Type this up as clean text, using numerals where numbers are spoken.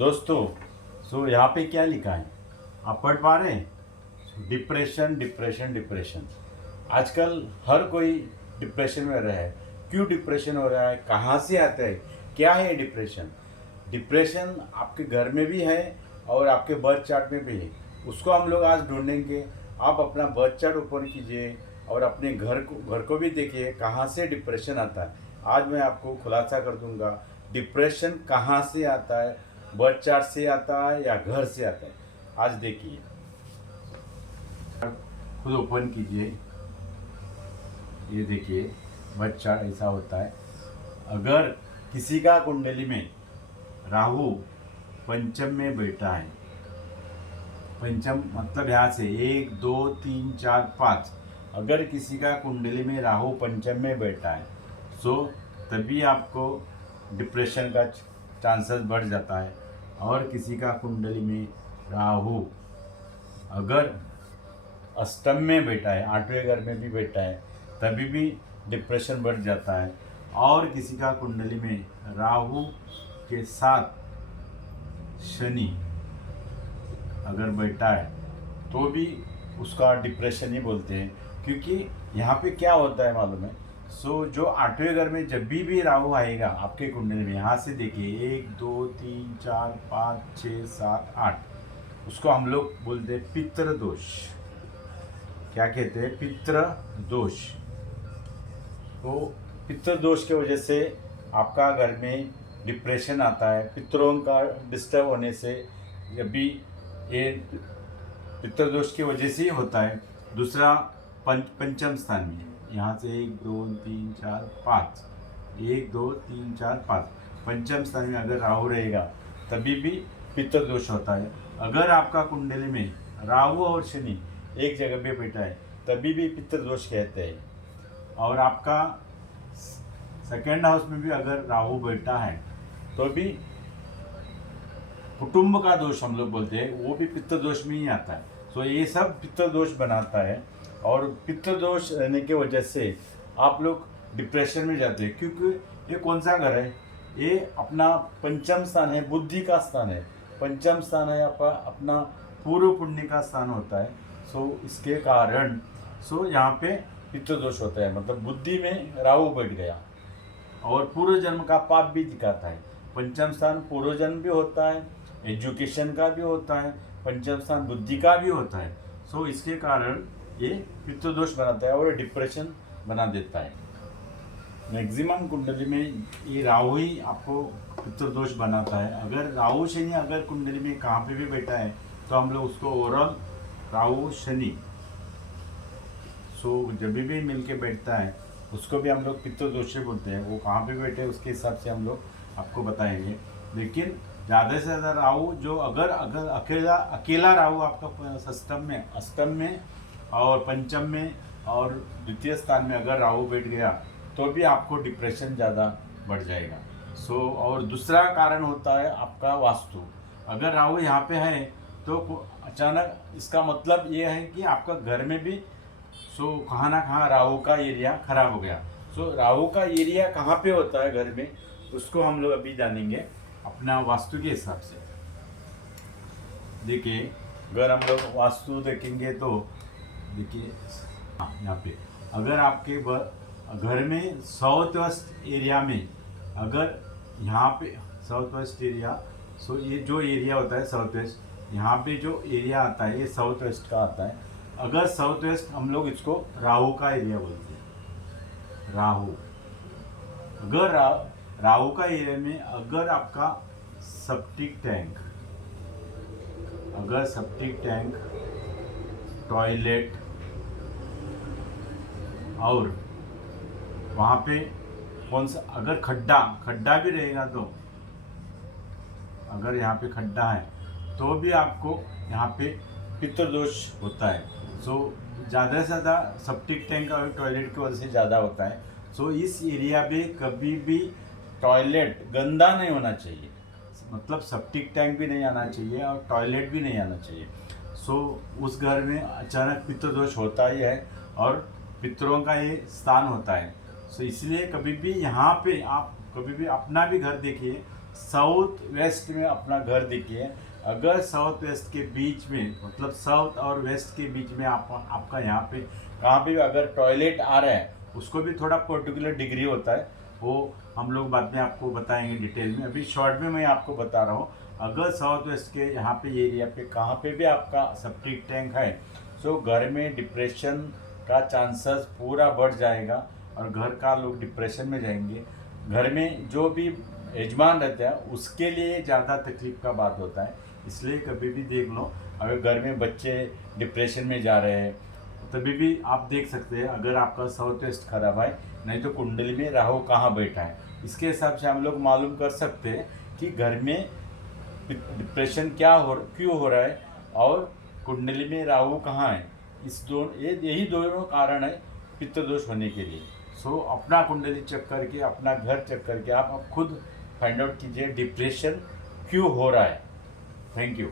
दोस्तों, यहाँ पे क्या लिखा है आप पढ़ पा रहे हैं? Depression depression depression. आजकल हर कोई डिप्रेशन में रहा है। क्यों डिप्रेशन हो रहा है, कहाँ से आता है, क्या है डिप्रेशन? डिप्रेशन आपके घर में भी है और आपके बर्थ चार्ट में भी है। उसको हम लोग आज ढूंढेंगे। आप अपना बर्थ चार्ट ओपन कीजिए और अपने घर को भी देखिए कहाँ से डिप्रेशन आता है। आज मैं आपको खुलासा कर दूंगा डिप्रेशन कहाँ से आता है, बर्थ चार्ट से आता है या घर से आता है। आज देखिए, खुद ओपन कीजिए। ये देखिए, बर्थ चार्ट ऐसा होता है। अगर किसी का कुंडली में राहु पंचम में बैठा है, पंचम मतलब यहाँ से 1 2 3 4 5, अगर किसी का कुंडली में राहु पंचम में बैठा है सो तभी आपको डिप्रेशन का चांसेस बढ़ जाता है। और किसी का कुंडली में राहु अगर अष्टम में बैठा है, 8वें घर में भी बैठा है, तभी भी डिप्रेशन बढ़ जाता है। और किसी का कुंडली में राहु के साथ शनि अगर बैठा है तो भी उसका डिप्रेशन ही बोलते हैं। क्योंकि यहाँ पे क्या होता है मालूम है? जो 8वें घर में जब भी राहु आएगा आपके कुंडली में, यहाँ से देखिए 1 2 3 4 5 6 7 8, उसको हम लोग बोलते हैं पितृ दोष। क्या कहते हैं? पितृ दोष। तो पितृ दोष की वजह से आपका घर में डिप्रेशन आता है। पितरों का डिस्टर्ब होने से जब भी ये पितृदोष की वजह से ही होता है। दूसरा पंचम स्थान में, यहाँ से 1 2 3 4 5, 1 2 3 4 5, पंचम स्थान में अगर राहु रहेगा तभी भी पितृदोष होता है। अगर आपका कुंडली में राहु और शनि एक जगह पे बैठा है तभी भी पितृदोष कहते हैं। और आपका सेकेंड हाउस में भी अगर राहु बैठा है तो भी कुटुंब का दोष हम लोग बोलते हैं, वो भी पित्त दोष में ही आता है। ये सब पित्त दोष बनाता है। और पित्त दोष रहने की वजह से आप लोग डिप्रेशन में जाते हैं। क्योंकि ये कौन सा घर है? ये अपना पंचम स्थान है, बुद्धि का स्थान है। पंचम स्थान है अपना पूर्व पुण्य का स्थान होता है। इसके कारण यहाँ पे पित्त दोष होता है। मतलब बुद्धि में राहु बैठ गया और पूर्व जन्म का पाप भी दिखाता है। पंचम स्थान पूर्व जन्म भी होता है, एजुकेशन का भी होता है, पंचम स्थान बुद्धि का भी होता है। इसके कारण ये पित्त दोष बनाता है और डिप्रेशन बना देता है। मैक्सिमम कुंडली में ये राहु ही आपको पित्त दोष बनाता है। अगर राहु शनि अगर कुंडली में कहाँ पे भी बैठा है तो हम लोग उसको ओवरऑल राहु शनि जब भी मिल के बैठता है उसको भी हम लोग पित्त दोष से बोलते हैं। वो कहाँ पे बैठे उसके हिसाब से हम लोग आपको बताएंगे। लेकिन ज़्यादा से ज़्यादा राहु जो अगर अकेला राहु आपका अष्टम में और पंचम में और द्वितीय स्थान में अगर राहु बैठ गया तो भी आपको डिप्रेशन ज़्यादा बढ़ जाएगा। और दूसरा कारण होता है आपका वास्तु। अगर राहु यहाँ पे है तो अचानक इसका मतलब ये है कि आपका घर में भी कहाँ ना कहाँ राहु का एरिया खराब हो गया। राहु का एरिया कहाँ पे होता है घर में, उसको हम लोग अभी जानेंगे अपना वास्तु के हिसाब से। देखिए, अगर हम लोग वास्तु देखेंगे तो देखिए यहाँ पे अगर आपके घर में साउथ वेस्ट एरिया में, अगर यहाँ पे साउथ वेस्ट एरिया, ये जो एरिया होता है साउथ वेस्ट, यहाँ पे जो एरिया आता है ये साउथ वेस्ट का आता है। अगर साउथ वेस्ट हम लोग इसको राहु का एरिया बोलते हैं। राहु अगर राहु का एरिया में अगर आपका सेप्टिक टैंक, टॉयलेट और वहाँ पे कौन सा अगर खड्डा भी रहेगा, तो अगर यहाँ पे खड्डा है तो भी आपको यहाँ पे पित्त दोष होता है। ज़्यादा से ज़्यादा सेप्टिक टैंक और टॉयलेट की वजह से ज़्यादा होता है। इस एरिया में कभी भी टॉयलेट गंदा नहीं होना चाहिए। मतलब सेप्टिक टैंक भी नहीं आना चाहिए और टॉयलेट भी नहीं आना चाहिए। उस घर में अचानक पित्त दोष होता ही है और पितरों का ये स्थान होता है। इसलिए कभी भी यहाँ पे आप कभी भी अपना भी घर देखिए, साउथ वेस्ट में अपना घर देखिए। अगर साउथ वेस्ट के बीच में, मतलब साउथ और वेस्ट के बीच में आपका यहाँ पे कहाँ पे भी अगर टॉयलेट आ रहा है, उसको भी थोड़ा पर्टिकुलर डिग्री होता है, वो हम लोग बाद में आपको बताएंगे डिटेल में। अभी शॉर्ट में मैं आपको बता रहा हूँ, अगर साउथ वेस्ट के यहाँ पे एरिया पे कहाँ पे भी आपका सेप्टिक टैंक है, सो घर में डिप्रेशन का चांसेस पूरा बढ़ जाएगा और घर का लोग डिप्रेशन में जाएंगे। घर में जो भी यजमान रहता है उसके लिए ज़्यादा तकलीफ का बात होता है। इसलिए कभी भी देख लो, अगर घर में बच्चे डिप्रेशन में जा रहे हैं तभी भी आप देख सकते हैं अगर आपका साउथ वेस्ट खराब है, नहीं तो कुंडली में राहु कहाँ बैठा है। इसके हिसाब से हम लोग मालूम कर सकते हैं कि घर में डिप्रेशन क्यों हो रहा है और कुंडली में राहु कहाँ है। यही दोनों कारण है पित्त दोष होने के लिए। सो अपना कुंडली चेक करके, अपना घर चेक करके आप खुद फाइंड आउट कीजिए डिप्रेशन क्यों हो रहा है। Thank you.